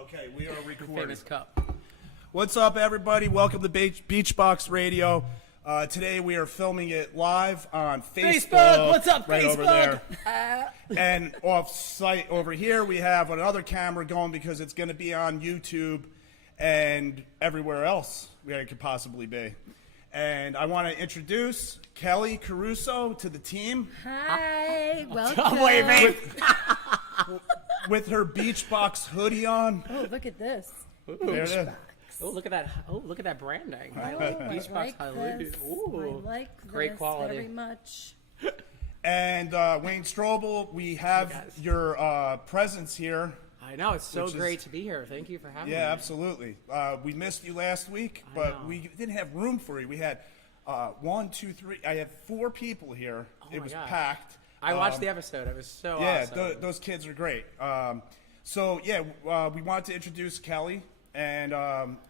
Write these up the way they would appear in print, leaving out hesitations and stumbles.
Okay, we are recording. Famous cup. What's up, everybody? Welcome to Beachbox Radio. Today we are filming it live on Facebook. What's up, right Facebook? over there. And off-site over here, we have another camera going because it's going to be on YouTube and everywhere else where it could possibly be. And I want to introduce Kelly Caruso to the team. Hi, welcome. Wait, mate. With her Beachbox hoodie on. Oh, look at this. There it is. Oh, look at that! Oh, look at that branding. Oh, I Beachbox like Hollywood. this. Ooh, I like great this quality. very much. And Wayne Strobel, we have your presence here. I know, it's so Which is- great to be here. Thank you for having me. Yeah, absolutely. We missed you last week, I but know. we didn't have room for you. We had 1, 2, 3. I had 4 people here. It my was gosh. packed. I watched the episode. It was so Yeah, awesome. those kids are great. So yeah, we wanted to introduce Kelly and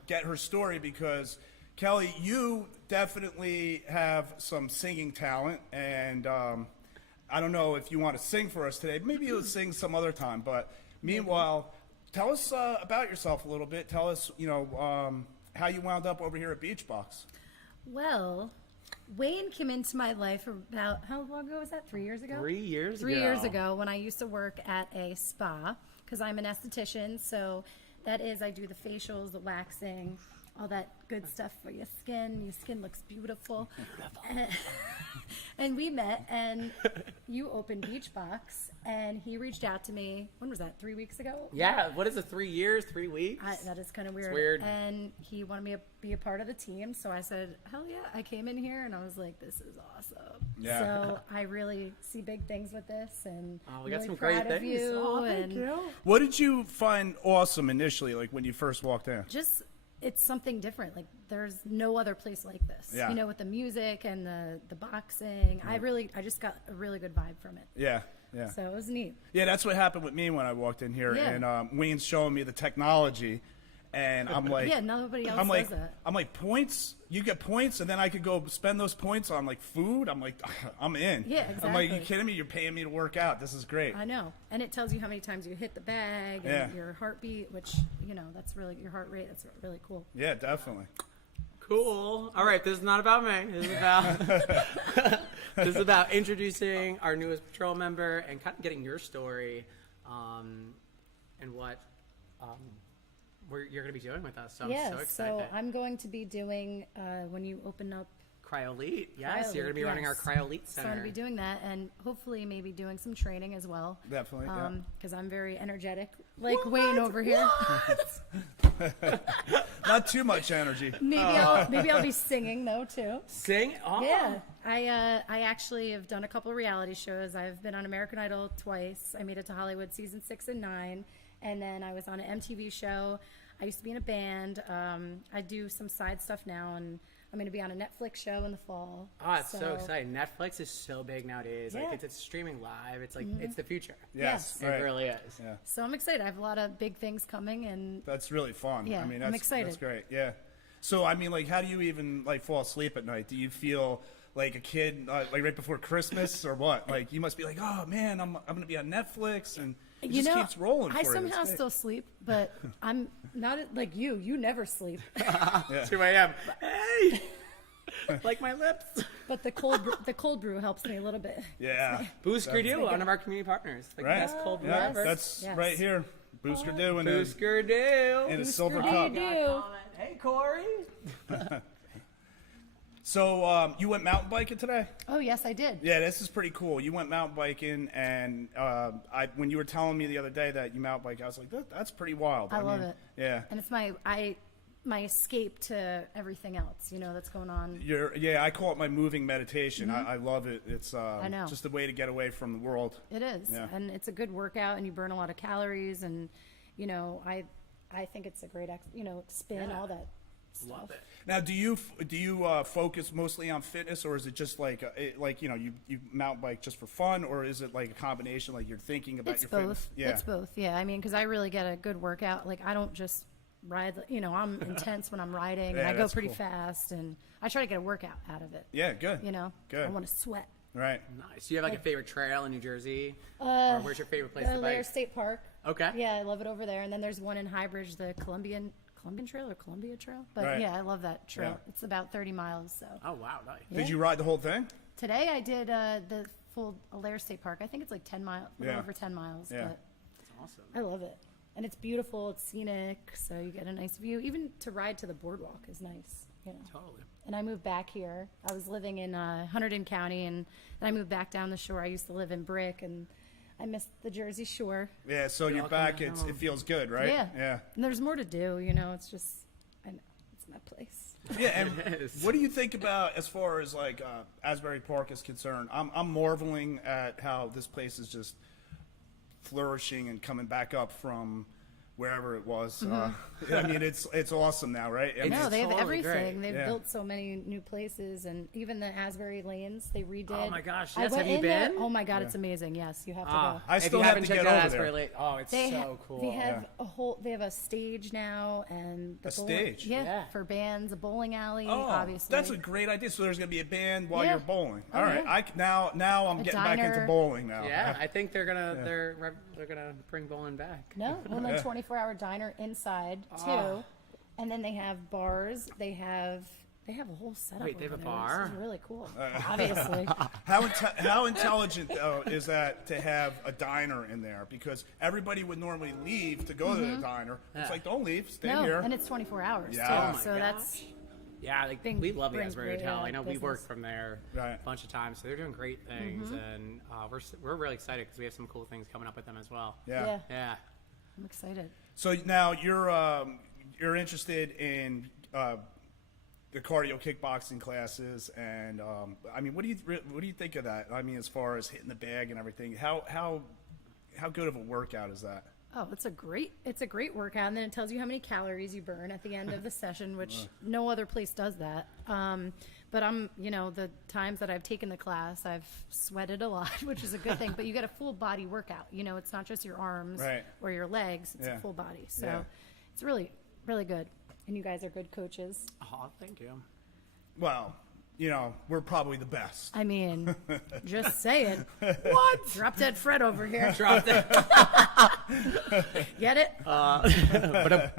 get her story because Kelly, you definitely have some singing talent, and I don't know if you want to sing for us today. Maybe you'll sing some other time. But meanwhile, tell us about yourself a little bit. Tell us, how you wound up over here at Beachbox. Well, Wayne came into my life about, how long ago was that? 3 years ago? 3 years 3 ago. years ago when I used to work at a spa because I'm an esthetician. So that is, I do the facials, the waxing, all that good stuff for your skin. Your skin looks beautiful. And we met, and you opened Beachbox, and he reached out to me. When was that? 3 weeks ago? Yeah, what is it? 3 years, 3 weeks? That is kind of weird. weird. And he wanted me to be a part of the team, so I said, hell yeah. I came in here, and I was like, this is awesome. Yeah. So I really see big things with this, and Oh, we got really some proud great of things. you. Oh, thank and you. What did you find awesome initially, like when you first walked in? Just, it's something different. Like, there's no other place like this. Yeah. You know, with the music and the boxing. I just got a really good vibe from it. Yeah, yeah. So it was neat. Yeah, that's what happened with me when I walked in here, Yeah. and Wayne's showing me the technology, and I'm like, Yeah, nobody else I'm like, does that. I'm like, points? You get points, and then I could go spend those points on like food. I'm like, I'm in. Yeah, I'm like, you exactly. kidding me? You're paying me to work out. This is great. I know. And it tells you how many times you hit the bag and Yeah. your heartbeat, which, that's really, your heart rate, that's really cool. Yeah, definitely. Cool. All right, this is not about me. This is about this is about introducing our newest patrol member and kind of getting your story, and what you're going to be doing with us. So I'm so excited. So I'm going to be doing when you open up. Cryolite. Yes, you're going to be Cryolite, running our yes. Cryolite So I'm Center. going to be doing that, and hopefully maybe doing some training as well. Definitely. Yeah. Because I'm very energetic, like Wayne over here. Not too much energy. maybe I'll be singing though too. Sing? Oh. Yeah, I actually have done a couple of reality shows. I've been on American Idol twice. I made it to Hollywood season 6 and 9, and then I was on an MTV show. I used to be in a band. I do some side stuff now, and I'm going to be on a Netflix show in the fall. Oh, it's so exciting. Netflix is so big nowadays. Yeah. Like, it's streaming live. It's like, it's the future. Yes. Yes. It Right. really is. Yeah. So I'm excited. I have a lot of big things coming, and That's really fun. Yeah, I mean, I'm that's excited. That's great. Yeah. So, I mean, like, how do you even like fall asleep at night? Do you feel like a kid, like right before Christmas, or what? Like, you must be like, oh man, I'm going to be on Netflix, and it just keeps rolling. I for you. somehow It's great. still sleep, but I'm not like you. You never sleep. 2 a.m. Hey! Like my lips. But the cold brew helps me a little bit. Yeah. Boosker Dew, one of our community partners. Like Right. the best cold brew Yeah, ever. that's Yes. right here. Booster Dew and Boosker Dew. in a silver Boosker cup. Dew. Hey, Corey. So you went mountain biking today? Oh yes, I did. Yeah, this is pretty cool. You went mountain biking, and when you were telling me the other day that you mountain bike, I was like, that's pretty wild. I love it. Yeah. And it's my escape to everything else, that's going on. I call it my moving meditation. I love it. It's I know. just a way to get away from the world. It is, Yeah. and it's a good workout, and you burn a lot of calories, and I think it's a great spin, all that stuff. Love it. Now, do you focus mostly on fitness, or is it just like you mountain bike just for fun, or is it like a combination? Like you're thinking about It's your both. fitness? Yeah. It's both. Yeah, I mean, because I really get a good workout. Like I don't just ride. I'm intense when I'm riding, Yeah, and I go that's pretty cool. fast, and I try to get a workout out of it. Yeah. Good. Good. I want to sweat. Right. Nice. Do you have like a favorite trail in New Jersey? Or where's your favorite place to Lair bike? State Park. Okay. Yeah, I love it over there. And then there's one in Highbridge, the Columbian Trail or Columbia Trail. But Right. yeah, I love that trail. Yeah. It's about 30 miles. So Oh wow, nice. Did you ride the whole thing? today I did the full Alaire State Park. I think it's like 10 miles, a little Yeah. over 10 miles. Yeah. But That's awesome. I love it. And it's beautiful. It's scenic. So you get a nice view. Even to ride to the boardwalk is nice. You know. Totally. And I moved back here. I was living in Hunterdon County, and then I moved back down the shore. I used to live in Brick, and I missed the Jersey Shore. Yeah, so you're all back. coming It home. feels good, right? Yeah. Yeah. And there's more to do, you know. It's just, I know, it's my place. Yeah, and Yes. what do you think about as far as like Asbury Park is concerned? I'm marveling at how this place is just flourishing and coming back up from wherever it was. I mean, it's awesome now, right? I mean, No, it's they have totally everything. great. They've Yeah. built so many new places, and even the Asbury Lanes they redid. Oh my gosh, I yes, went have you in there. been? Oh my god, it's amazing. Yes, you have to Ah, go. I if still you have haven't to checked get out over there. Asbury Lake, oh, it's so cool. They have they have a stage now, and the A stage? Yeah, Yeah. for bands, a bowling alley, Oh, obviously. that's a great idea. So there's gonna be a band while Yeah. you're bowling. Oh, All right, yeah. now I'm A getting back into diner. bowling now. Yeah, I think they're gonna bring bowling back. No, well, then Yeah. 24-hour diner inside too, Ah. and then they have bars. They have a whole setup. Wait, they have over a there. bar? This is really cool. Obviously, How intelligent though is that to have a diner in there? Because everybody would normally leave to go to the diner. It's Yeah. like don't leave, stay no, here. and it's 24 hours Yeah. too. Oh my so gosh. that's Yeah, like Bring- we love the bring Asbury great, Hotel. I know we business. worked from there Right. a bunch of times, so they're doing great things, and we're really excited because we have some cool things coming up with them as well. Yeah. Yeah. I'm excited. So now you're interested in the cardio kickboxing classes, and I mean, what do you think of that? I mean, as far as hitting the bag and everything, how good of a workout is that? Oh, it's a great workout, and then it tells you how many calories you burn at the end of the session, which no other place does that. But the times that I've taken the class, I've sweated a lot, which is a good thing. But you get a full body workout. You know, it's not just your arms Right. or your legs; it's Yeah. a full body. So Yeah. it's really, really good. And you guys are good coaches. Oh, thank you. Well, we're probably the best. I mean, just saying. What? Drop dead Fred over here. Drop that. Get it? But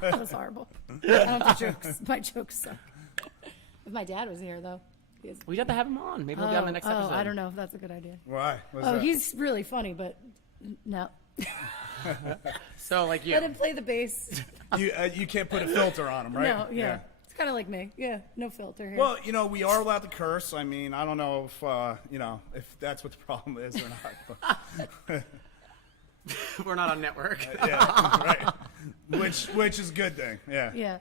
That was horrible. I don't have jokes. My jokes suck. If my dad was here, though. we have to have him on. Maybe we'll get on the next episode. I don't know if that's a good idea. Why? What's Oh, that? he's really funny, but no. So, like you. Let him play the bass. You can't put a filter on them, right? No, yeah. It's kind of like me. Yeah, no filter here. Well, we are allowed to curse. I mean, I don't know if that's what the problem is or not. But, We're not on network. yeah, right. Which is a good thing. Yeah. yeah.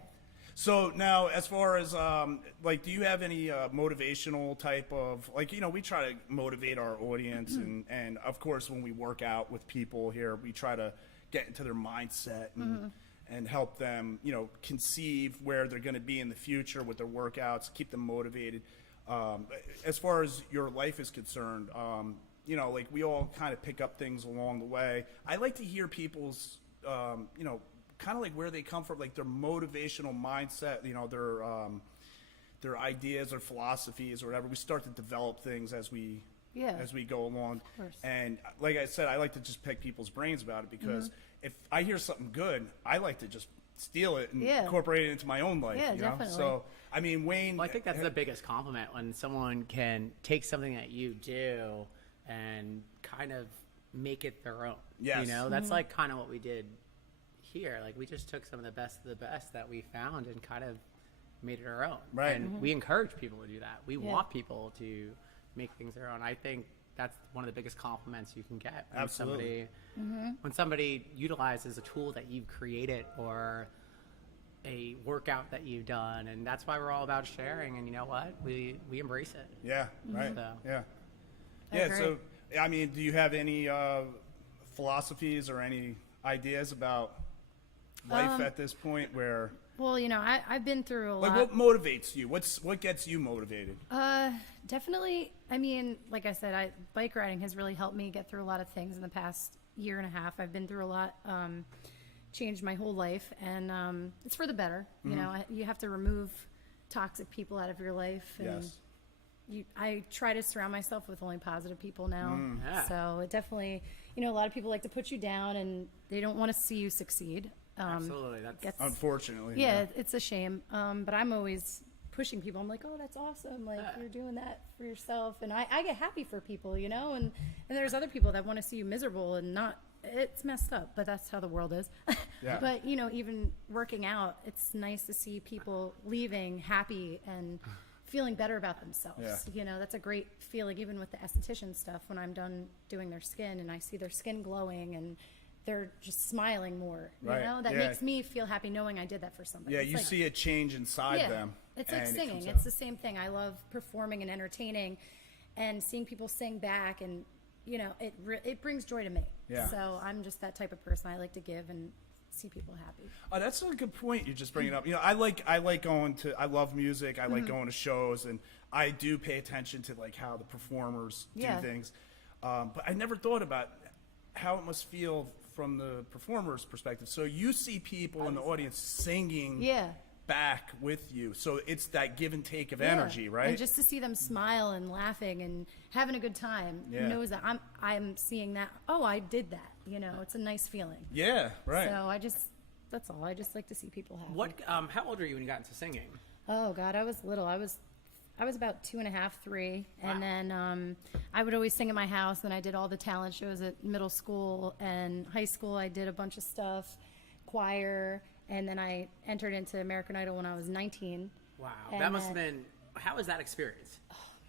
So now, as far as do you have any motivational type of we try to motivate our audience, and of course when we work out with people here, we try to get into their mindset and help them conceive where they're going to be in the future with their workouts, keep them motivated. As far as your life is concerned, we all kind of pick up things along the way. I like to hear people's kind of like where they come from, like their motivational mindset, their ideas or philosophies or whatever. We start to develop things as we go along. Of course. And like I said, I like to just pick people's brains about it because if I hear something good, I like to just steal it and incorporate it into my own life. Yeah, you know? definitely. So I mean, Wayne. Well, I think that's the biggest compliment when someone can take something that you do and kind of make it their own. Yes. That's like kind of what we did here. Like we just took some of the best that we found and kind of made it our own. Right. And we encourage people to do that. We Yeah. want people to make things their own. I think that's one of the biggest compliments you can get when Absolutely. when somebody utilizes a tool that you've created or a workout that you've done, and that's why we're all about sharing. And you know what? We embrace it. Yeah. Right. So. Yeah. I Yeah. agree. So I mean, do you have any philosophies or any ideas about life at this point where? Well, I've been through a lot. What motivates you? What gets you motivated? Definitely. I mean, like I said, bike riding has really helped me get through a lot of things in the past year and a half. I've been through a lot, changed my whole life, and it's for the better. You have to remove toxic people out of your life. And Yes. I try to surround myself with only positive people now. Yeah. So it definitely, you know, a lot of people like to put you down and they don't want to see you succeed. Absolutely. That's Unfortunately. Yeah, it's a shame. But I'm always pushing people. I'm like, oh, that's awesome. Like, you're doing that for yourself. And I get happy for people, you know, and there's other people that want to see you miserable and not, it's messed up, but that's how the world is. Yeah. But, you know, even working out, it's nice to see people leaving happy and feeling better about themselves. Yeah. You know, that's a great feeling, even with the esthetician stuff, when I'm done doing their skin and I see their skin glowing and they're just smiling more, you Right. know, that Yeah. makes me feel happy knowing I did that for somebody. Yeah, It's you like, see a change inside them. it's like and it singing. comes It's out. the same thing. I love performing and entertaining and seeing people sing back, and, you know, it brings joy to me. Yeah. So I'm just that type of person. I like to give and see people happy. Oh, that's a good point. You just bring it up. You know, I like going to. I love music. I like going to shows, and I do pay attention to like how the performers Yeah. do things. But I never thought about how it must feel from the performer's perspective. So you see people in the audience singing Yeah. back with you. So it's that give and take of Yeah. energy, right? And just to see them smile and laughing and having a good time Yeah. knows that I'm seeing that. Oh, I did that. You know, it's a nice feeling. Yeah, right. So that's all. I just like to see people happy. what. How old were you when you got into singing? Oh God, I was little. I was about 2.5, 3, and Wow. then I would always sing in my house. And I did all the talent shows at middle school and high school. I did a bunch of stuff, choir, and then I entered into American Idol when I was 19. Wow, And that must have then- been. How was that experience?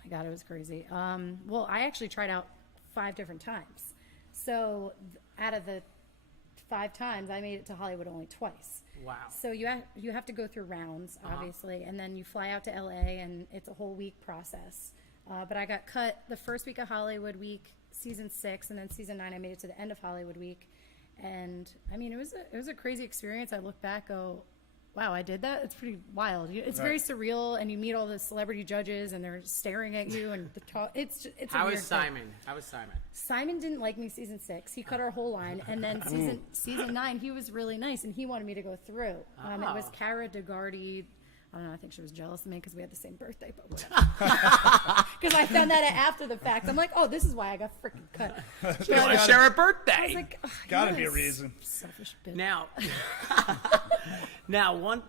My God, it was crazy. Well, I actually tried out 5 different times. So out of the 5 times, I made it to Hollywood only twice. Wow. So you have to go through rounds, obviously, and then you fly out to LA, and it's a whole week process. But I got cut the first week of Hollywood week, season 6, and then season 9 I made it to the end of Hollywood week, and I mean it was a crazy experience. I look back, go, wow, I did that. It's pretty wild. It's very surreal, and you meet all the celebrity judges, and they're staring at you, and it's a How weird was thing. Simon? How was Simon? Simon didn't like me season 6. He cut our whole line, and then season 9, he was really nice, and he wanted me to go through. It was Oh. Cara DeGardi. I don't know. I think she was jealous of me because we had the same birthday, but whatever. Because I found that after the fact. I'm like, oh, this is why I got freaking cut. They want to share a birthday. I was like, oh, Gotta you're be a reason. Selfish bitch. Now, one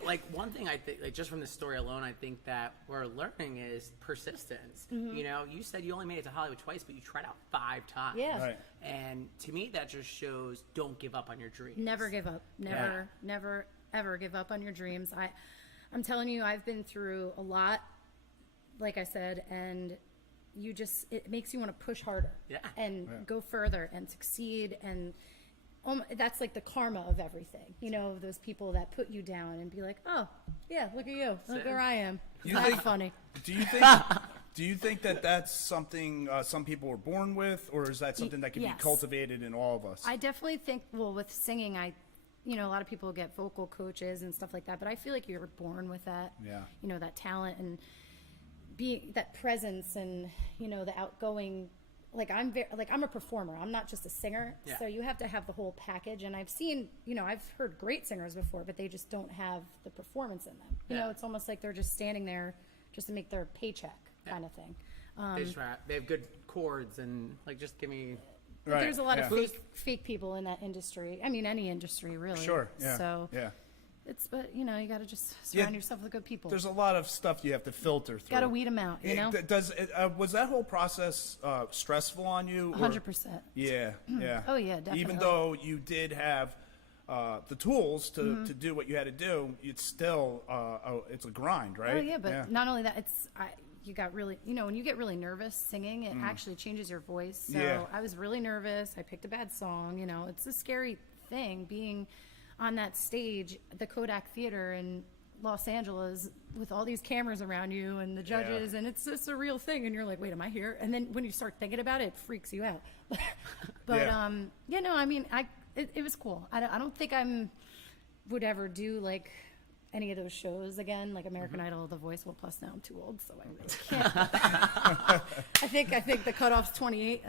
thing I think, like, just from this story alone, I think that we're learning is persistence. Mm-hmm. You know, you said you only made it to Hollywood twice, but you tried out 5 times. Yeah. Right. And to me, that just shows don't give up on your dreams. Never give up. Never, ever give up on your dreams. I'm telling you, I've been through a lot, like I said, and it makes you want to push harder Yeah. and go further and succeed. And that's like the karma of everything, you know, those people that put you down and be like, oh, yeah, look at you. Look where I am. You That's think- funny. Do you think that that's something some people were born with, or is that something that can Yes. be cultivated in all of us? I definitely think, well, with singing, you know, a lot of people get vocal coaches and stuff like that, but I feel like you're born with that, Yeah. you know, that talent and being that presence and, you know, the outgoing, I'm a performer. I'm not just a singer. Yeah. So you have to have the whole package. And I've seen, you know, I've heard great singers before, but they just don't have the performance in them. You Yeah. know, it's almost like they're just standing there just to make their paycheck kind of thing. They have good chords and, like, just give me. But Right, there's a lot yeah. of fake people in that industry. I mean, any industry really. Sure. Yeah. So yeah. but you know, you got to just surround yourself with good people. There's a lot of stuff you have to filter through. Got to weed them out, you know. Was that whole process stressful on you? or- 100%. Yeah. Yeah. Oh, yeah, definitely. Even though you did have the tools to do what you had to do, it's still it's a grind, right? Oh yeah, but not only that, you got really, you know, when you get really nervous singing, it actually changes your voice. So Yeah. I was really nervous. I picked a bad song. You know, it's a scary thing being on that stage, the Kodak Theater in Los Angeles, with all these cameras around you and the judges, and it's a real thing. And you're like, wait, am I here? And then when you start thinking about it, it freaks you out. But Yeah. you know, I mean, it was cool. I don't think would ever do like any of those shows again, like American Idol, The Voice. Well, plus now I'm too old, so I really can't. I think the cutoff's 28.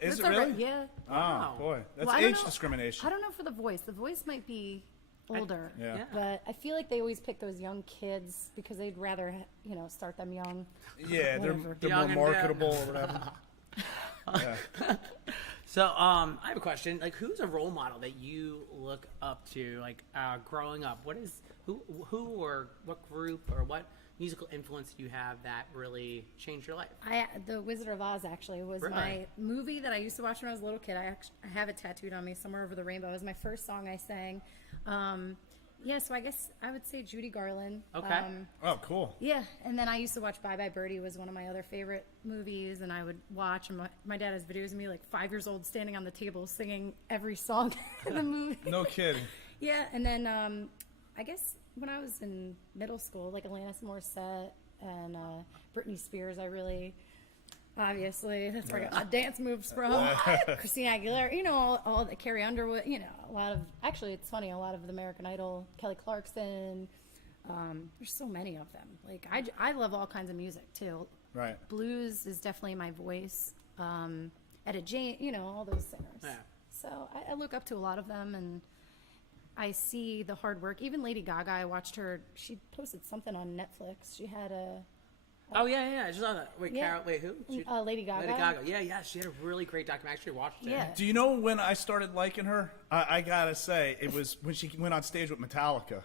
Is it's it all right. really? Yeah. Oh Wow. boy, that's Well, I don't age know- discrimination. I don't know for The Voice. The Voice might be older. Yeah. But I feel like they always pick those young kids because they'd rather, you know, start them young. Yeah, Whatever. they're Young more and marketable or whatever. Yeah. So, I have a question. Like, who's a role model that you look up to, like, growing up? Who or what group or what musical influence do you have that really changed your life? The Wizard of Oz actually was Really? my movie that I used to watch when I was a little kid. I have it tattooed on me somewhere over the rainbow. It was my first song I sang. Yeah, so I guess I would say Judy Garland. Okay. Oh, cool. Yeah, and then I used to watch Bye Bye Birdie was one of my other favorite movies, and I would watch, and my dad has videos of me like 5 years old standing on the table singing every song in the movie. No kidding. Yeah, and then I guess when I was in middle school, like Alanis Morissette and Britney Spears, I really, obviously, that's where I got my dance moves from. Christina Aguilera, you know, all the Carrie Underwood, you know, a lot of, actually, it's funny, a lot of the American Idol, Kelly Clarkson, there's so many of them. Like, I love all kinds of music, too. Right. Blues is definitely my voice. Etta James, you know, all those singers. Yeah. So I look up to a lot of them, and I see the hard work. Even Lady Gaga, I watched her. She posted something on Netflix. She had a Oh, yeah. I just saw that. Wait, Yeah. Carol, wait, who? Lady Gaga. Lady Gaga. Yeah. She had a really great documentary. I actually watched it. Yeah. Do you know when I started liking her? I gotta say, it was when she went on stage with Metallica.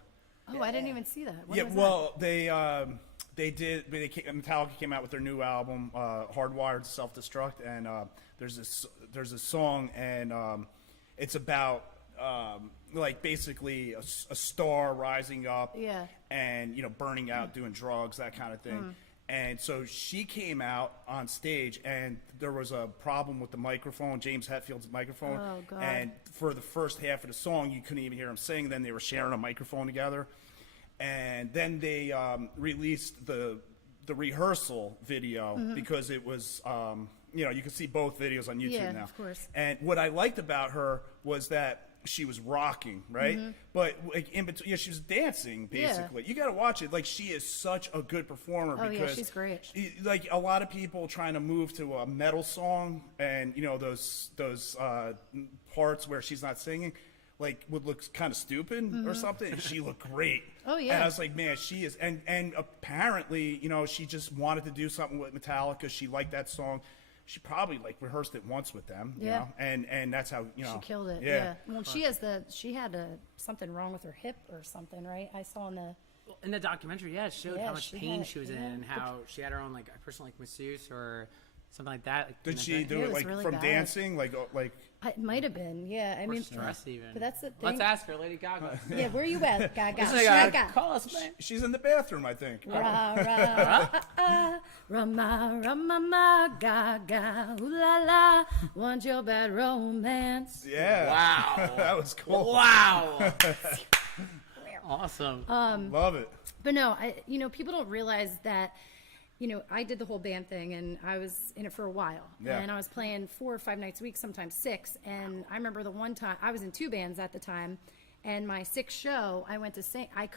Oh, I didn't even see that. When Yeah, was well, Metallica came out with their new album, Hardwired to Self-Destruct, and there's a song, and it's about like basically a star rising up, Yeah. and burning out, doing drugs, that kind of thing. And so she came out on stage, and there was a problem with the microphone, James Hetfield's microphone. Oh, God. And for the first half of the song, you couldn't even hear him sing. Then they were sharing a microphone together. And then they released the rehearsal video because it was, you can see both videos on YouTube Yeah, now. of course. And what I liked about her was that she was rocking, right? But like in between, she was dancing basically. You got to watch it. Like, she is such a good performer. Oh, yeah, because she's great. Like, a lot of people trying to move to a metal song, and those parts where she's not singing, like, would look kind of stupid or something. And she looked great. Oh, yeah. And I was like, man, she is. And apparently, she just wanted to do something with Metallica. She liked that song. She probably rehearsed it once with them, Yeah. and that's how She killed it. Yeah. Well, she had something wrong with her hip or something, right? I saw In the documentary, it showed Yeah, how much she pain had- she was in, yeah. and how she had her own personal masseuse or something like that. Did she do It it was like really from bad. dancing, like? it might have been. Yeah, I Or mean, stress even. but that's the thing. Let's ask her, Lady Gaga. Yeah, where you at, Gaga? Gaga, call us, man. She's in the bathroom, I think. Ra ra rama rama gaga ooh la la, want your bad romance. Yeah. Wow. That was cool. Wow. Awesome. Love it. But no, people don't realize that. I did the whole band thing, and I was in it for a while. Yeah. And I was playing 4 or 5 nights a week, sometimes 6. And I remember the one time I was in 2 bands at the time, and my 6th show, I went to sing. I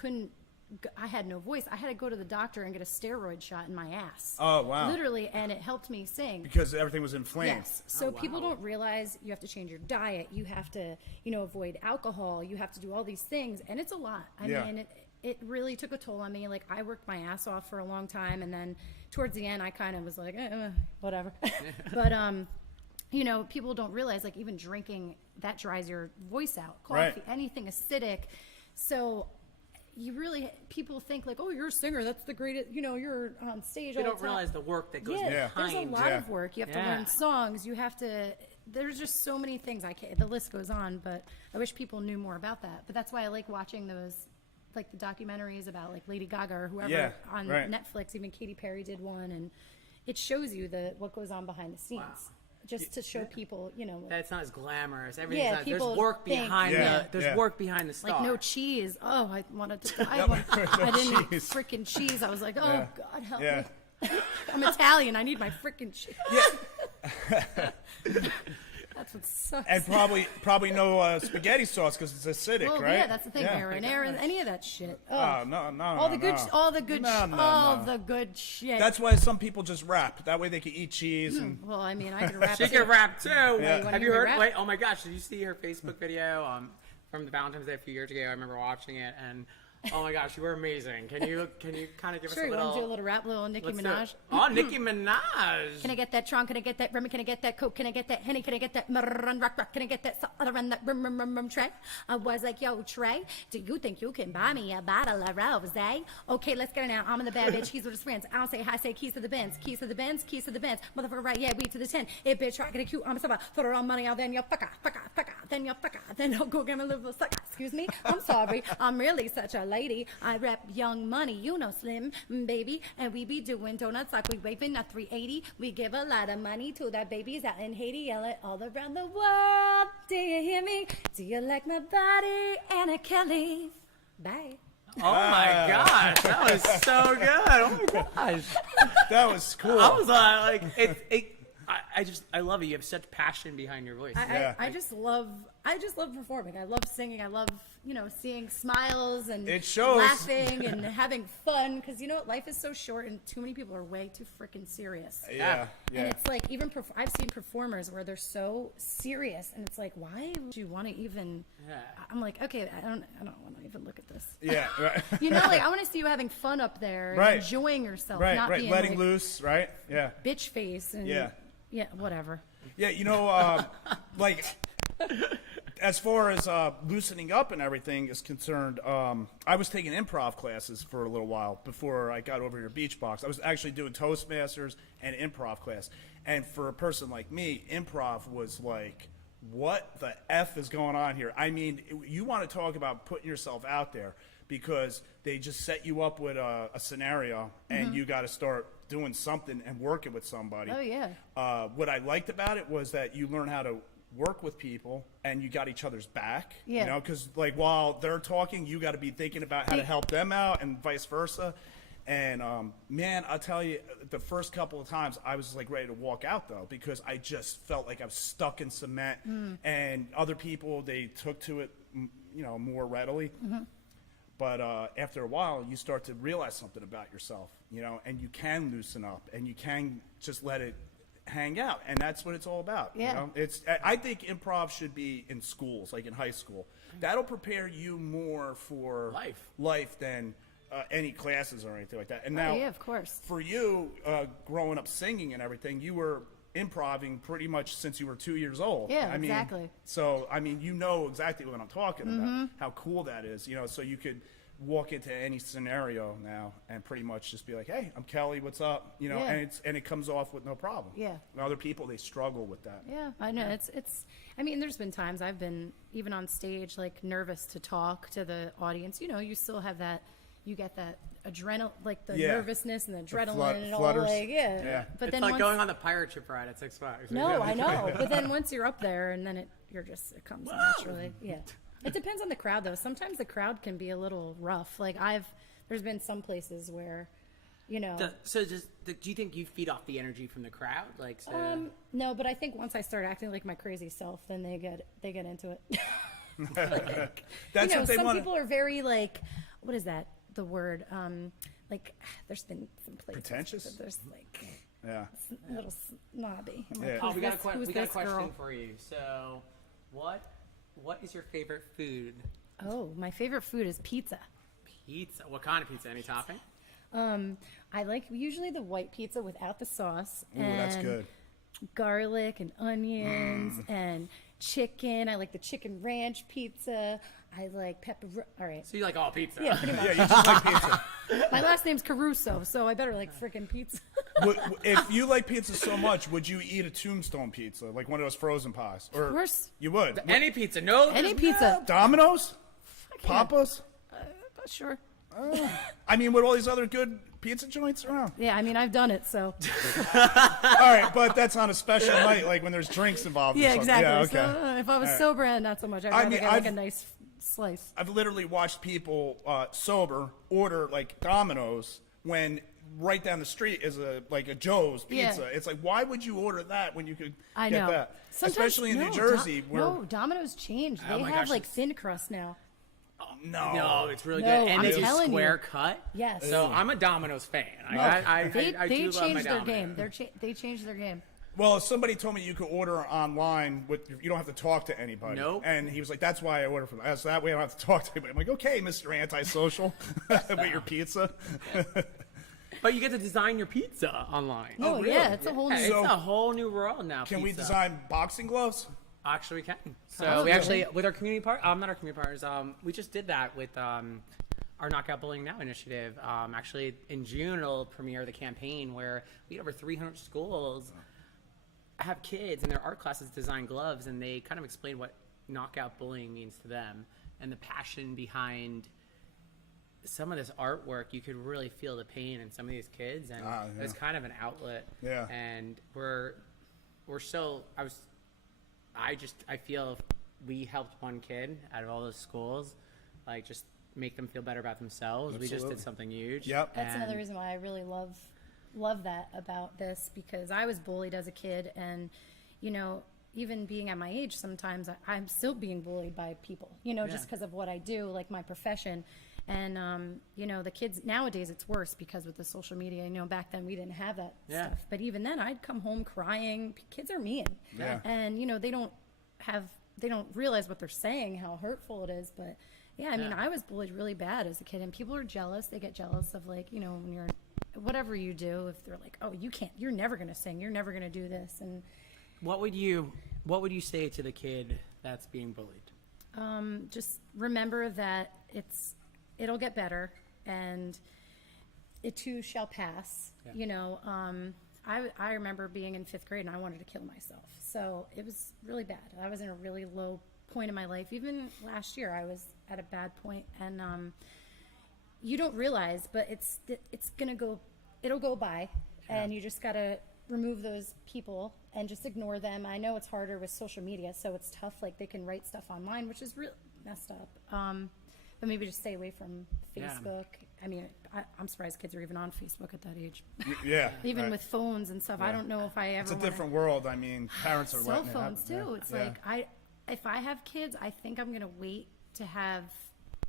had no voice. I had to go to the doctor and get a steroid shot in my ass. Oh, wow. Literally, and it helped me sing. Because everything was inflamed. Yes. So wow. people don't realize you have to change your diet. You have to, avoid alcohol. You have to do all these things, and it's a lot. I Yeah. mean, it really took a toll on me. Like, I worked my ass off for a long time, and then towards the end, I kind of was like, whatever. But people don't realize, like, even drinking, that dries your voice out. Coffee, Right. anything acidic. So people think like, oh, you're a singer, that's the greatest, you're on stage They all don't the time. realize the work that goes Yeah, behind. there's a lot of work. You have to Yeah. learn songs. You have to. There's just so many things. The list goes on, but I wish people knew more about that. But that's why I like watching those, like the documentaries about like Lady Gaga or whoever Yeah, on right. Netflix. Even Katy Perry did one, and it shows you what goes on behind the scenes, just to show people, That it's not as glamorous. Everything's Yeah, not, there's people work think- behind Yeah, there's yeah. work behind the star. like no cheese. Oh, I wanted to. I No didn't eat cheese. freaking cheese. I was like, oh Yeah. God, help Yeah. me. I'm Italian. I need my freaking cheese. Yeah. That's what sucks. And probably no spaghetti sauce because it's acidic, Well, right? yeah, that's the thing. Marinara, any of that shit. Oh, Oh, no. all the good, no. all the good, No, no, all no. the good shit. That's why some people just rap. That way they can eat cheese. And well, I mean, I could rap. She too. can rap too. Yeah. Have you hear me heard? rap? Wait, oh my gosh! Did you see her Facebook video from the Valentine's Day a few years ago? I remember watching it, and Oh my gosh, you were amazing. Can you kind of give Sure, us a you little? want to do a little rap, little Nicki Let's do Minaj? it. Oh, Nicki Minaj. Can I get that Tron? Can I get that Remy? Can I get that Coke? Can I get that Henny? Can I get that run rock rock? Can I get that other run that rum Trey? I was like, yo, Trey, do you think you can buy me a bottle of rosé? Okay, let's go now. I'm in the bad bitch. He's with his friends. I don't say hi, say keys to the Benz. Keys to the Benz. Keys to the Benz. Motherfucker, right? Yeah, weed to the 10. If bitch try to get cute, I'm so bad. Throw her on money out, then you fucker. Then you fucker. Then I'll go get my little sucker. Excuse me. I'm sorry. I'm really such a lady. I rep Young Money. You know, Slim, baby. And we be doing donuts like we waving a 380. We give a lot of money to the babies out in Haiti. Yell it all around the world. Do you hear me? Do you like my body? Anna Kelly. Bye. Oh my gosh, that was so good. Oh my gosh. That was cool. I was like, I love it. You have such passion behind your voice. I just love performing. I love singing. I love, seeing smiles and It shows. laughing and having fun. Because you know what? Life is so short and too many people are way too freaking serious. Yeah. And it's like, even I've seen performers where they're so serious and it's like, why would you want to even, I'm like, okay, I don't want to even look at this. Yeah, right. Like, I want to see you having fun up there and Right. enjoying yourself, Right, not right. being Letting like, loose, right? Yeah. bitch face and Yeah. whatever. Yeah, like, as far as loosening up and everything is concerned, I was taking improv classes for a little while before I got over here to Beachbox. I was actually doing Toastmasters and improv class. And for a person like me, improv was like, what the F is going on here? I mean, you want to talk about putting yourself out there because they just set you up with a scenario and you got to start doing something and working with somebody. Oh, yeah. What I liked about it was that you learn how to work with people and you got each other's back. Yeah. Because like while they're talking, you got to be thinking about how to help them out and vice versa. And man, I'll tell you, the first couple of times I was like ready to walk out though because I just felt like I was stuck in cement. And other people, they took to it, more readily. But after a while, you start to realize something about yourself, and you can loosen up and you can just let it hang out. And that's what it's all about. Yeah. I think improv should be in schools, like in high school. That'll prepare you more for life than any classes or anything like that. And now, yeah, of course. for you, growing up singing and everything, you were improving pretty much since you were 2 years old. Yeah, exactly. So, you know exactly what I'm talking about, how cool that is, so you could walk into any scenario now and pretty much just be like, hey, I'm Kelly, what's up? And it comes off with no problem. Yeah. And other people, they struggle with that. Yeah, I know. There's been times I've been even on stage, like nervous to talk to the audience. You still have that, you get that adrenaline, like the nervousness and the adrenaline and all, flutters. like, yeah. But it's then like going on the pirate ship ride at Six Flags. No, I know. But then once you're up there and then it comes naturally. Yeah. It depends on the crowd though. Sometimes the crowd can be a little rough. Like there's been some places where, So do you think you feed off the energy from the crowd? Like, no, but I think once I start acting like my crazy self, then they get into it. That's what they some want. people are very like, what is that? The word, like, there's been some places Pretentious? that there's like Yeah. a little snobby. I'm Yeah. like, we got a who's question girl? for you. So, what is your favorite food? Oh, my favorite food is pizza. Pizza. What kind of pizza? Any topping? I like usually the white pizza without the sauce. Ooh, that's good. Garlic and onions and chicken. I like the chicken ranch pizza. I like pepperoni. All right. So you like all pizza? Yeah, pretty much. Yeah, you just like pizza. My last name's Caruso, so I better like freaking pizza. If you like pizza so much, would you eat a Tombstone pizza, like one of those frozen pies? Or Of course. you would. Any pizza? No. Any pizza. Domino's? yeah. Papa's? Sure. With all these other good pizza joints around. Yeah, I've done it, so. All right, but that's on a special night, like when there's drinks involved. or Yeah, something. exactly. Yeah, okay. So if I was sober and not so much, I'd rather get like a nice slice. I've literally watched people sober order like Domino's when right down the street is a Joe's Pizza. Yeah. It's like, why would you order that when you could I get know. that? Sometimes- Especially in New Jersey, where No, Domino's changed. They my have gosh, like it's- thin crust now. No, it's really No, good, and I'm it's a telling square you. cut. Yes. So I'm a Domino's fan. They I do love my changed their Domino's. game. They changed their game. Well, somebody told me you could order online with you don't have to talk to anybody. Nope. And he was like, "That's why I order from." So that way I don't have to talk to anybody. I'm like, "Okay, Mr. Antisocial, with your pizza." But you get to design your pizza online. Oh, really? yeah, it's a whole new. It's So- a whole new world now. Can we pizza. design boxing gloves? Actually, we can. So Oh, we good. actually, with our community not our community partners, we just did that with our Knockout Bullying Now initiative. Actually, in June, it'll premiere the campaign where we had over 300 schools have kids in their art classes design gloves, and they kind of explain what knockout bullying means to them and the passion behind some of this artwork. You could really feel the pain in some of these kids, and Yeah. it's kind of an outlet. Yeah. And we're so I feel if we helped one kid out of all those schools, like just make them feel better about themselves. We just Absolutely. did something huge. Yep. That's And- another reason why I really love that about this, because I was bullied as a kid, and even being at my age, sometimes I'm still being bullied by people, just Yeah. because of what I do, like my profession. And the kids nowadays, it's worse because with the social media. Back then we didn't have that Yeah. stuff, but even then I'd come home crying. Kids are mean, Yeah. and they don't realize what they're saying, how hurtful it is. But yeah, I mean, Yeah. I was bullied really bad as a kid, and people are jealous. They get jealous of, like, when you're whatever you do, if they're like, oh, you're never going to sing, you're never going to do this. And What would you say to the kid that's being bullied? just remember that it'll get better, and it too shall pass. Yeah. I remember being in 5th grade and I wanted to kill myself. So it was really bad. I was in a really low point in my life. Even last year I was at a bad point, and you don't realize, but it'll go by, and you just gotta remove those people and just ignore them. I know it's harder with social media, so it's tough. Like, they can write stuff online, which is really messed up. But maybe just stay away from Yeah. Facebook. I mean, I'm surprised kids are even on Facebook at that age. Yeah. Even right. with phones and stuff, I don't know if I ever It's a wanna- different world. I mean, parents are cell letting it phones happen. too. Yeah. It's Yeah. like if I have kids, I think I'm gonna wait to have,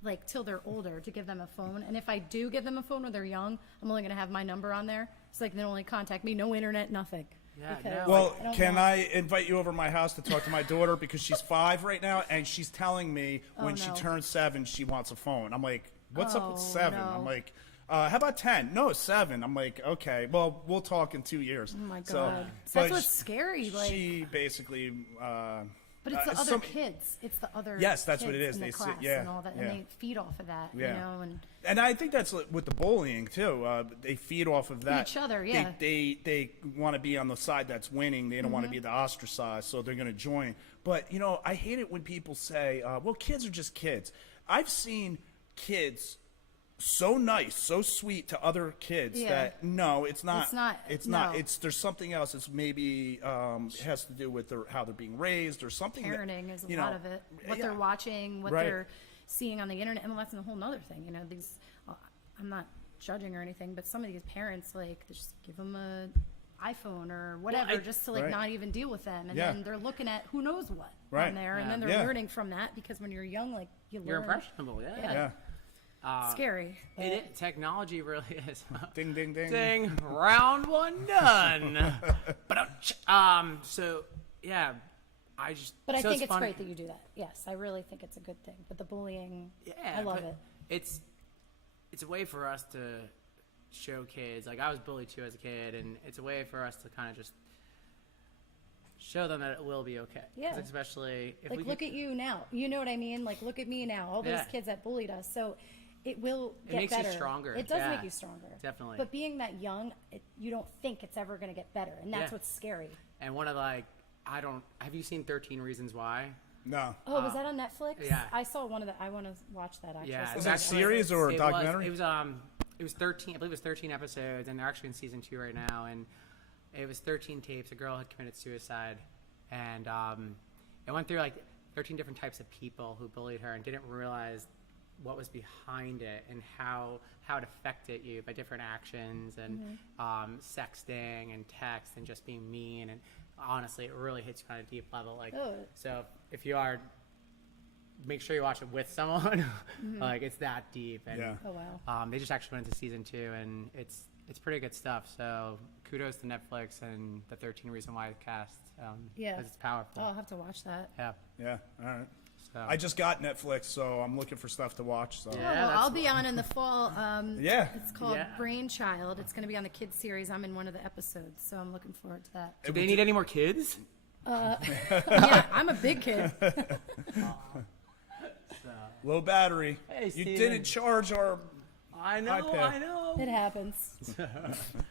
like, till they're older to give them a phone. And if I do give them a phone when they're young, I'm only gonna have my number on there, so they can only contact me. No internet, nothing. Yeah, Because no. Well, I don't can want- I invite you over to my house to talk to my daughter, because she's 5 right now, and she's telling me when she no. turns 7 she wants a phone. I'm like, what's up with Oh, 7? no. I'm like, how about 10? No, 7. I'm like, okay, well, we'll talk in 2 years. Oh my God. So, So but that's what's scary. Like, she basically. but it's the other some- kids. It's the other. Yes, that's what it kids is. in the They sit- class yeah, and all that, yeah. and they feed off of that. Yeah. And And I think that's with the bullying too. They feed off of that. Each other, yeah. They want to be on the side that's winning. They don't want to be the ostracized, so they're going to join. But I hate it when people say, "Well, kids are just kids." I've seen kids so nice, so sweet to other kids Yeah. that no, it's not. It's not- It's not. no. It's there's something else. It's maybe it has to do with how they're being raised or something. parenting is a you lot know, of it. What yeah. they're watching, what Right. they're seeing on the internet, and that's a whole nother thing. I'm not judging or anything, but some of these parents, like, they just give them a iPhone or whatever, just to, like, Right. not even deal with them, and Yeah. then they're looking at who knows what Right. on there, and Yeah. then they're Yeah. learning from that, because when you're young, like, you You're learn. impressionable. Yeah. Yeah. Yeah. Scary. Technology really is. Ding ding ding. Ding. Round 1 done. So yeah, But I so think it's funny. great that you do that. Yes, I really think it's a good thing. But the bullying, Yeah, I love but it. It's a way for us to show kids. Like, I was bullied too as a kid, and it's a way for us to kind of just show them that it will be okay. 'Cause Yeah. especially if Like, we look at you now. You know what I mean? Like, look at me now. All those Yeah. kids that bullied us. So it will get makes you better. stronger. It does Yeah. make you stronger. Definitely. But being that young, you don't think it's ever going to get better. And that's Yeah. what's scary. And one of, like, have you seen 13 Reasons Why? No. Oh, was that on Netflix? yeah. I saw one of the. I want to watch that, actually. Yeah, So Is it's that actually- series or a It documentary? was 13. I believe it was 13 episodes, and they're actually in season 2 right now. And it was 13 tapes. A girl had committed suicide, and it went through, like, 13 different types of people who bullied her, and didn't realize what was behind it and how it affected you by different actions and sexting and text and just being mean. And honestly, it really hits you on a deep level. Like, Oh. so if you are, make sure you watch it with someone. Like, it's that deep. And Yeah. Oh, wow. they just actually went into season 2, and it's pretty good stuff. So kudos to Netflix and the 13 Reasons Why cast. Yeah. 'cause it's powerful. Oh, I'll have to watch that. Yeah. Yeah, all right. So I just got Netflix, so I'm looking for stuff to watch. So Oh, Yeah. well, that's I'll be on in the fall. yeah, It's called Yeah. Brainchild. It's going to be on the kids series. I'm in one of the episodes, so I'm looking forward to that. do they need any more kids? Yeah, I'm a big kid. low battery. Hey, You Steven. didn't charge our. I know. iPad. I know. It happens.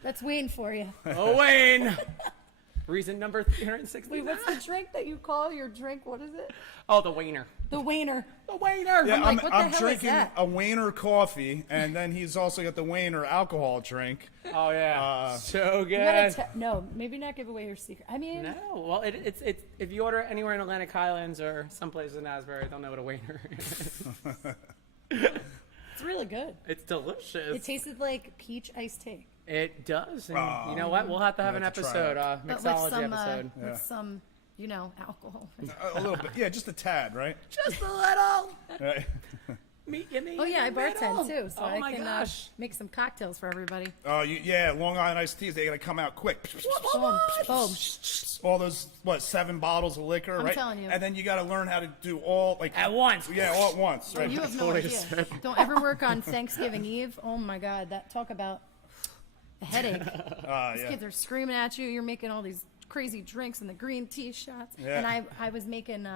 That's Wayne for you. Oh, Wayne. Reason number 360. Wait, what's the drink that you call your drink? What is it? Oh, the Wayner. The Wayner. The Wayner. Yeah, I'm like, what the I'm hell is drinking that? a Wayner coffee, and then he's also got the Wayner alcohol drink. Oh yeah. So You gotta good. no, maybe not give away your secret. I mean, No, well, it's if you order anywhere in Atlantic Highlands or someplace in Asbury, they'll know what a Wayner is. it's really good. It's delicious. It tasted like peach iced tea, It does. And Oh. you know what? We'll have to have I an have to try episode, that. but mixology episode. Yeah. with some, alcohol. A little bit, yeah, just a tad, right? Just a little. Right. Meet you, meet Oh yeah, I in the middle. bartend too, so Oh I my can gosh. make some cocktails for everybody. Oh, yeah, Long Island iced teas. They gotta come out quick. Boom, boom. All those 7 bottles of liquor, right? telling you. And then you gotta learn how to do all At once. Yeah, all at once, right? You have no idea. Don't ever work on Thanksgiving Eve. Oh my God, that talk about a headache. These Yeah. kids are screaming at you. You're making all these crazy drinks and the green tea shots. Yeah. And I was making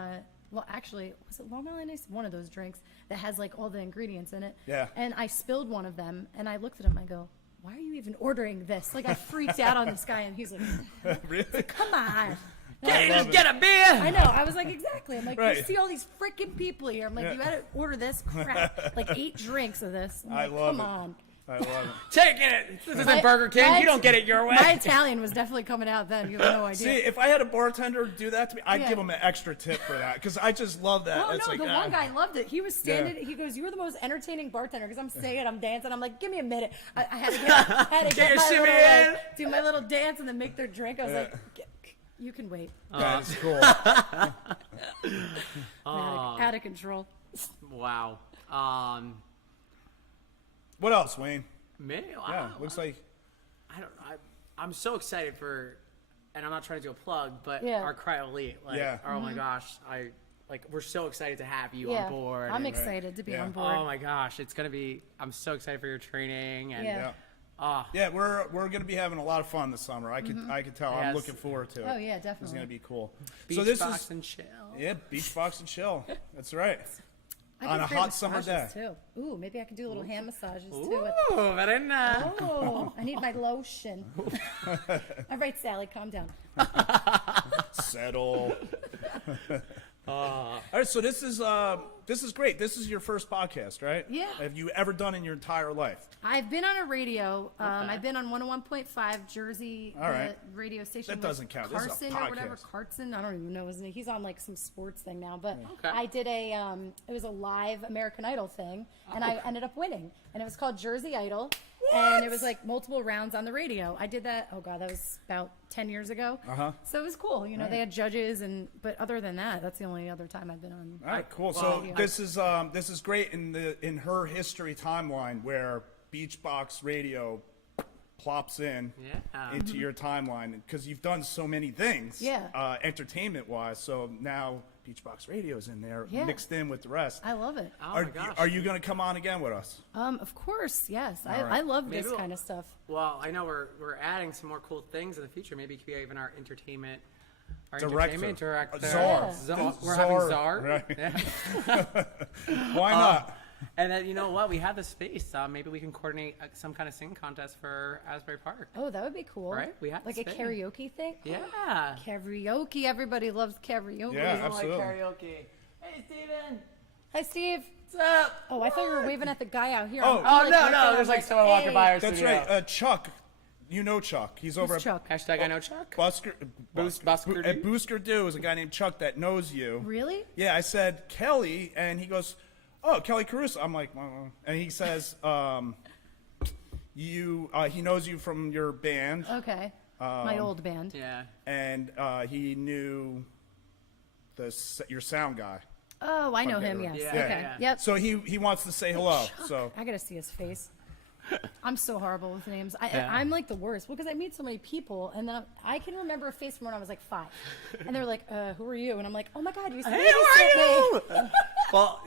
well, actually, was it Long Island Ice? One of those drinks that has like all the ingredients in it. Yeah. And I spilled one of them, and I looked at him. I go, "Why are you even ordering this?" Like I freaked out on this guy, and he's like, Really? "Come on." Can't you love just get a beer? I know. I was like, exactly. I'm like, you Right. see all these freaking people here. I'm like, Yeah. you gotta order this crap. Like 8 drinks of this. I'm I like, love come it. on. I love it. Take it. This isn't My- Burger King. my- You don't get it your way. My Italian was definitely coming out then. You have no idea. See, if I had a bartender do that to me, I'd Yeah. give him an extra tip for that because I just love that. Oh It's no, like, the one guy loved it. He was standing. Yeah. He goes, "You were the most entertaining bartender." Because I'm singing, I'm dancing. I'm like, "Give me a minute." I had to get your my shimmy little, in. do my little dance and then make their drink. I was like, "You can wait." That is cool. Out of control. Wow. What else, Wayne? Me? Yeah, looks like. I don't know. I'm so excited for, and I'm not trying to do a plug, but Yeah. our Cryo Elite. Like, Yeah. oh my gosh, we're so excited to have you Yeah, on board. I'm and- excited to be Yeah. on board. Oh my gosh, it's gonna be. I'm so excited for your training and. Yeah. Yeah. Oh, Yeah, we're gonna be having a lot of fun this summer. I could tell. I'm Yes. looking forward to it. Oh yeah, It's definitely. gonna be cool. beach so this box is and chill. beach box and chill. That's right. I on do a great hot summer massages, day. Too. Ooh, maybe I could do little hand massages too. Ooh, very nice. Oh, I need my lotion. All right, Sally, calm down. Settle. All right, so this is great. This is your first podcast, right? Yeah. Have you ever done in your entire life? I've been on a radio. I've been on 101.5 Jersey, All right. the radio station. That with doesn't count. This is a Carson or whatever. podcast. Carson, I don't even know his name. He's on like some sports thing now. But Okay. I did it was a live American Idol thing, and I ended up winning. And it was called Jersey Idol. And it was like multiple rounds on the radio. I did that. Oh God, that was about 10 years ago. Uh-huh. So it was cool. You know, they had judges, but other than that, that's the only other time I've been on. All right, cool. Well, So this is great in her history timeline where Beachbox Radio plops in Yeah. into your timeline because you've done so many things, Yeah. entertainment wise. So now Beachbox Radio is in there Yeah. mixed in with the rest. I love it. Oh are, my gosh. are you going to come on again with us? Of course, yes. right. I love Maybe this we'll- kind of stuff. Well, I know we're adding some more cool things in the future. Maybe it could be even our entertainment. Our Director. entertainment director. Czar. Czar. We're Czar, having Czar. right. Yeah. Why not? And then, you know what? We have the space. Maybe we can coordinate some kind of singing contest for Asbury Park. Oh, that would be cool. Right, we have like to a stay. karaoke thing. Yeah. Karaoke. Everybody loves karaoke. Yeah, absolutely. karaoke. Hey, Steven. Hi, Steve. What's up? Oh, I thought you were waving at the guy out here. Oh. I'm Oh, like no, looking, no. I'm There's like someone walking hey. by our That's studio. right. Chuck. You know Chuck. He's over Who's at Chuck? Hashtag I know Chuck. Busker Doo? Boosker Doo is a guy named Chuck that knows you. Really? Yeah, I said Kelly, and he goes, "Oh, Kelly Caruso." I'm like, and he says, he knows you from your band, Okay. My old band. Yeah. and he knew your sound guy. Oh, I know him. Yeah. Yes. Yeah, Okay. yeah. Yep. So he wants to say hello. So I gotta see his face. I'm so horrible with names. Yeah. I'm like the worst. Well, because I meet so many people, and then I can remember a face from when I was like 5. And they're like, who are you? And I'm like, oh my God, you said Hey, how are me. you? Well,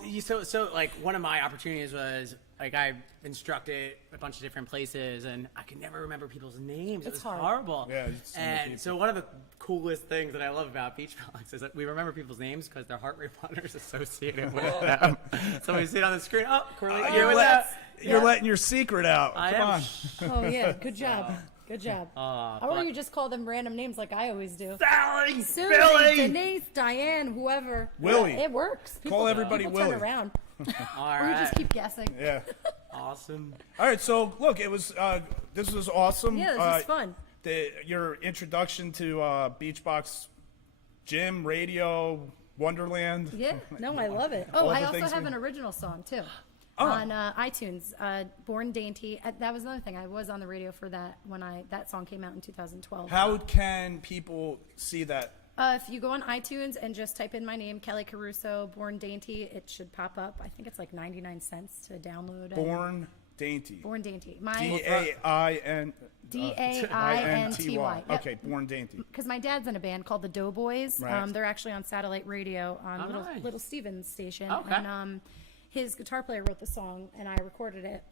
so like one of my opportunities was like I instructed a bunch of different places, and I could never remember people's names. It It's was hard. horrible. Yeah, it's so many people. and so one of the coolest things that I love about Beachbox is that we remember people's names because their heart rate monitor's associated with them. So we see it on the screen. Oh, Corley, you're with that. You're letting your secret out. I Come am. on. Oh, yeah. Good job. Good job. Or but- you just call them random names like I always do. Sally, Susie, Billy. Denise, Diane, whoever. Willie. It works. Call everybody people Willie. turn around. All Or you just right. keep guessing. Yeah. Awesome. All right. So look, it was this was awesome. Yeah, this was fun. Your introduction to Beachbox Gym, radio, Wonderland. Yeah, no, I love it. All Oh, the I also things have we- an original song too. Oh. On iTunes, "Born Dainty." That was another thing. I was on the radio for that when that song came out in 2012. How can people see that? If you go on iTunes and just type in my name, Kelly Caruso, "Born Dainty," it should pop up. I think it's like 99 cents to download. and- Born Dainty. Born Dainty. My D-A-I-N. D-A-I-N-T-Y. Yep. Okay, Born Dainty. Because my dad's in a band called the Doughboys. Right. They're actually on satellite radio on Oh, nice. Little Stevens station. Okay. And his guitar player wrote the song, and I recorded it.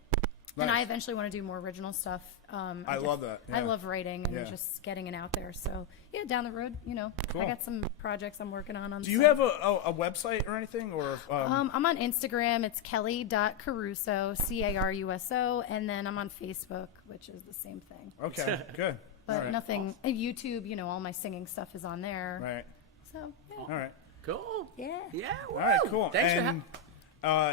And Nice. I eventually want to do more original stuff. I love that, I yeah. love writing and Yeah. just getting it out there. So yeah, down the road, Cool. I got some projects I'm working on. Do you have a website or anything? Or I'm on Instagram. It's kelly.caruso, Caruso, and then I'm on Facebook, which is the same thing. okay, good. But All right. nothing. YouTube, all my singing stuff is on there. Right. So yeah. All right. Cool. Yeah. Yeah. All right, woo. cool. Thanks for and having.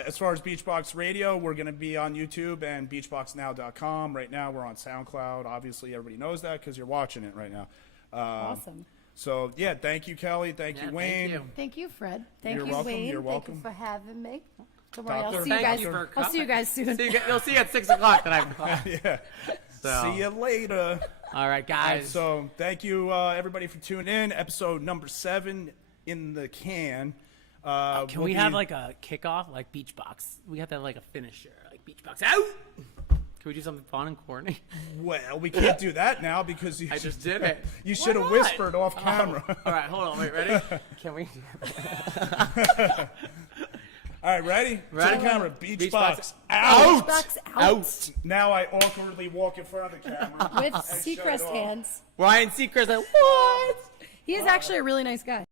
as far as Beachbox Radio, we're going to be on YouTube and beachboxnow.com. Right now, we're on SoundCloud. Obviously, everybody knows that because you're watching it right now. Awesome. So, yeah, thank you, Kelly. Thank Yeah, you, thank Wayne. you. Thank you, Fred. Thank You're you, welcome, Wayne. you're Thank welcome. you for having me. Don't worry, I'll Doctor. see you Thank guys. you for I'll see you coming. guys soon. You'll see you at 6 o'clock tonight. Yeah. So. See you later. All right, guys. So, thank you, everybody, for tuning in. Episode number 7 in the can. Can we have like a kickoff, like Beachbox? We have to have like a finisher, like Beachbox out. Can we do something fun and corny? Well, we can't do that now because you I just did it. You Why should have not? whispered off camera. All right, hold on, wait, ready? Can we? All right, ready? Ready? To the camera. Beachbox Beachbox out. Beachbox out. Now I awkwardly walk in front of the camera. With shut it Seacrest off. hands. Ryan Seacrest, like, what? He is actually a really nice guy.